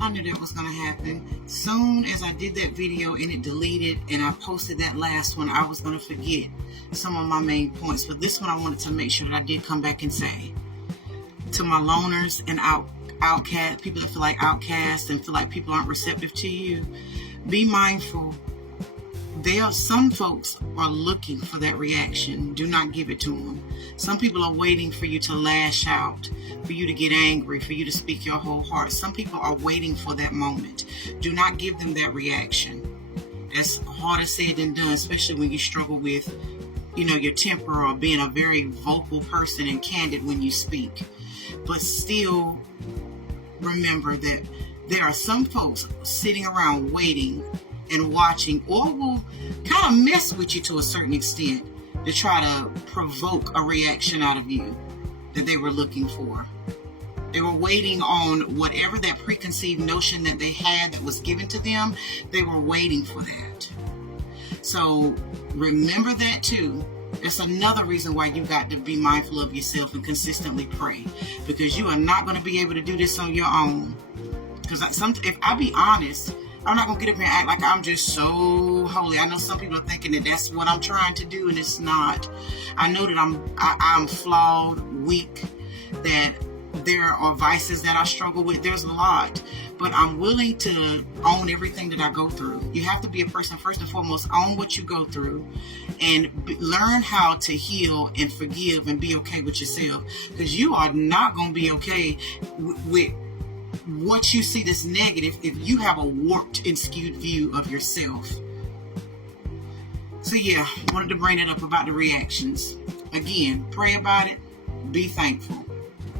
I knew that was going to happen. Soon as I did that video and it deleted and I posted that last one, I was going to forget some of my main points. But this one I wanted to make sure that I did come back and say to my loners and outcasts, people that feel like outcasts and feel like people aren't receptive to you, be mindful. Some folks are looking for that reaction. Do not give it to them. Some people are waiting for you to lash out, for you to get angry, for you to speak your whole heart. Some people are waiting for that moment. Do not give them that reaction. That's harder said than done, especially when you struggle with, your temper or being a very vocal person and candid when you speak. But still, remember that there are some folks sitting around waiting and watching, or will kind of mess with you to a certain extent to try to provoke a reaction out of you that they were looking for. They were waiting on whatever that preconceived notion that they had that was given to them. They were waiting for that. So remember that too. It's another reason why you got to be mindful of yourself and consistently pray, because you are not going to be able to do this on your own. Because if I be honest, I'm not going to get up here and act like I'm just so holy. I know some people are thinking that that's what I'm trying to do, and it's not. I know that I'm flawed, weak, that there are vices that I struggle with. There's a lot. But I'm willing to own everything that I go through. You have to be a person, first and foremost, own what you go through and learn how to heal and forgive and be okay with yourself. Because you are not going to be okay with what you see that's negative if you have a warped and skewed view of yourself. So yeah, wanted to bring it up about the reactions. Again, pray about it. Be thankful.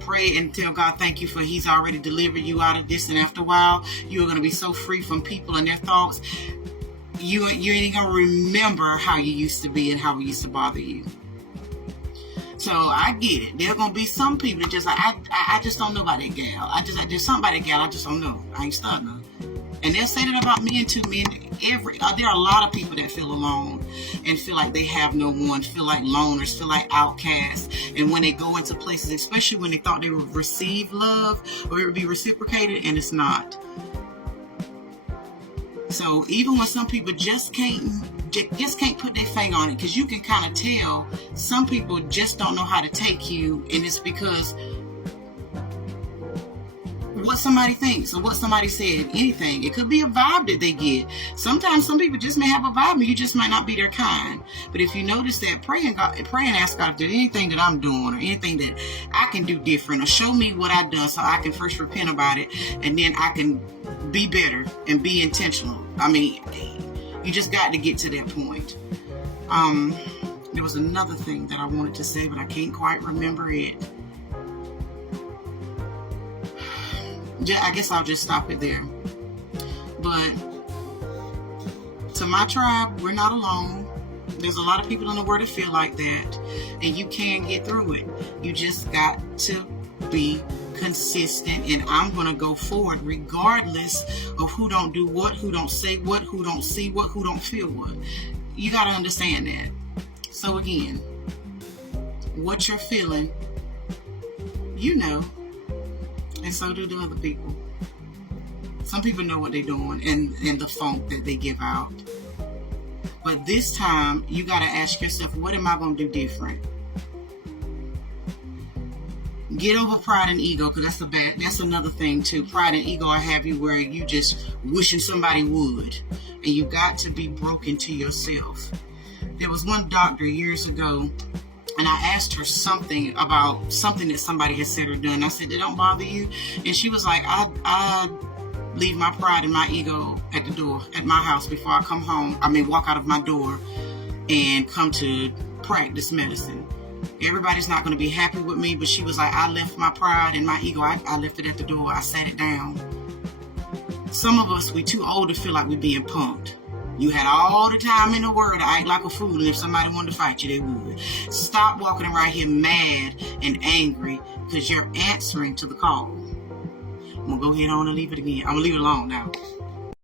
Pray and tell God thank you for He's already delivered you out of this, and after a while you are going to be so free from people and their thoughts, you ain't even going to remember how you used to be and how it used to bother you. So I get it. There are going to be some people that just like, I just don't know about that gal. There's something about that gal I just don't know. I ain't starting her. And they'll say that about me and to me. There are a lot of people that feel alone and feel like they have no one, feel like loners, feel like outcasts. And when they go into places, especially when they thought they would receive love or it would be reciprocated, and it's not. So even when some people just can't put their finger on it, because you can kind of tell some people just don't know how to take you, and it's because what somebody thinks or what somebody said, anything. It could be a vibe that they get. Sometimes some people just may have a vibe and you just might not be their kind. But if you notice that, pray and ask God if there's anything that I'm doing or anything that I can do different, or show me what I've done so I can first repent about it, and then I can be better and be intentional. I mean, you just got to get to that point. There was another thing that I wanted to say, but I can't quite remember it. I guess I'll just stop it there. But to my tribe, we're not alone. There's a lot of people in the world that feel like that, and you can get through it. You just got to be consistent, and I'm going to go forward regardless of who don't do what, who don't say what, who don't see what, who don't feel what. You got to understand that. So again, what you're feeling, you know, and so do the other people. Some people know what they're doing and the funk that they give out. But this time, you got to ask yourself, what am I going to do different? Get over pride and ego, because that's another thing too. Pride and ego will have you where you just wishing somebody would. And you got to be broken to yourself. There was one doctor years ago, and I asked her something about something that somebody had said or done. I said, "They don't bother you?" And she was like, I leave my pride and my ego at the door at my house before I come home. Walk out of my door and come to practice medicine. Everybody's not going to be happy with me, but she was like, I left my pride and my ego. I left it at the door. I sat it down. Some of us, we too old to feel like we're being punked. You had all the time in the world to act like a fool, and if somebody wanted to fight you, they would. Stop walking around here mad and angry because you're answering to the call. I'm going to go ahead on and leave it again. I'm going to leave it alone now.